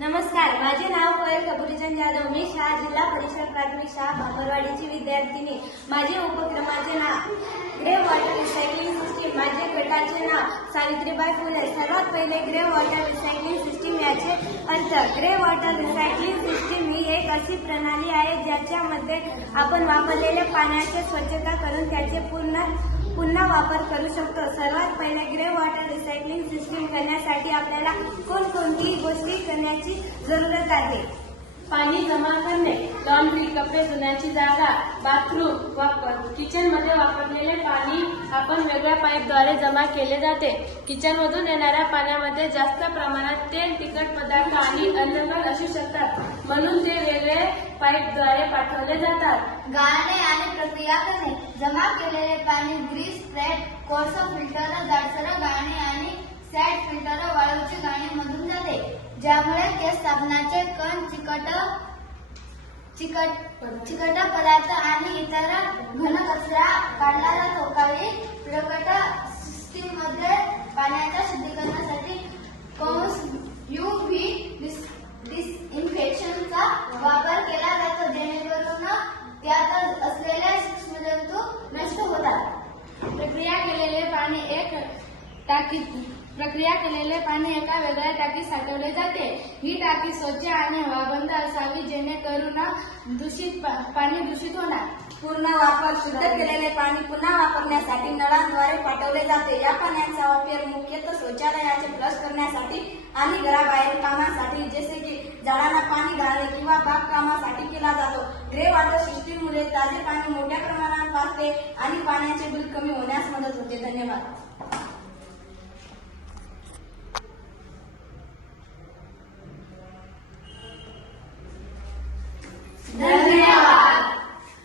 नमस्कार, माझे नाव कोयल कपूरचंद जाधव. मी जिल्हा परिषद प्राथमिक शाळा बांबरवाडीची विद्यार्थिनी. माझे उपक्रमाचे नाव ग्रे वॉटर रिसायकलिंग सिस्टीम. माझे गटाचे नाव सावित्रीबाई फुले. सर्वात पहिले ग्रे वॉटर रिसायकलिंग सिस्टीम याचे अर्थ. ग्रे वॉटर रिसायकलिंग सिस्टीम ही एक अशी प्रणाली आहे ज्याच्यामध्ये आपण वापरलेल्या पाण्याची स्वच्छता करून त्याचे पुन्हा वापर करू शकतो. सर्वात पहिले ग्रे वॉटर रिसायकलिंग सिस्टीम करण्यासाठी आपल्याला कोणकोणती गोष्टी करण्याची जरूरत आहे. पाणी जमा करणे, लॉन्ड्री, कपडे धुण्याची जागा, बाथरूम वापर. किचन मध्ये वापरलेले पाणी आपण वेगळ्या पाईपद्वारे जमा केले जाते. किचन मधून येणाऱ्या पाण्यामध्ये जास्त प्रमाणात तेल, तिखट पदार्थ आणि अल्कहोल असू शकतात, म्हणून ते वेगळे पाईपद्वारे पाठवले जातात. गाळणे आणि प्रक्रिया करणे, जमा केलेले पाणी ग्रीस, स्प्रेड, कोळसा फिल्टर, जाडसर गाळणे आणि सॅट फिल्टर वाळूची गाळणी मधून जाते, ज्यामुळे ते साबणाचे कण, चिकट पदार्थ आणि इतर घन कचरा काढला जातो. काही प्रकट सिस्टीम मध्ये पाण्याच्या शुद्धीकरणासाठी कंस UV डिसइन्फेक्शनचा वापर केला जातो, जेणेकरून त्यात असलेले सूक्ष्मजंतू नष्ट होतात. प्रक्रिया केलेले पाणी एका वेगळ्या टाकीत साठवले जाते. ही टाकी स्वच्छ आणि हवाबंद असावी, जेणेकरून पाणी दूषित होणार. पूर्ण वापर. शुद्ध केलेले पाणी पुन्हा वापरण्यासाठी नळांद्वारे पाठवले जाते. या पाण्याचा वापर मुख्यतः शौचालयाचे फ्लश करण्यासाठी आणि घराबाहेर कामासाठी जसे की झाडांना पाणी घालणे किंवा बागकामासाठी केला जातो. ग्रे वॉटर सिस्टीममुळे ताजे पाणी मोठ्या प्रमाणात वाचते आणि पाण्याचे बिल कमी होण्यास मदत होते. धन्यवाद.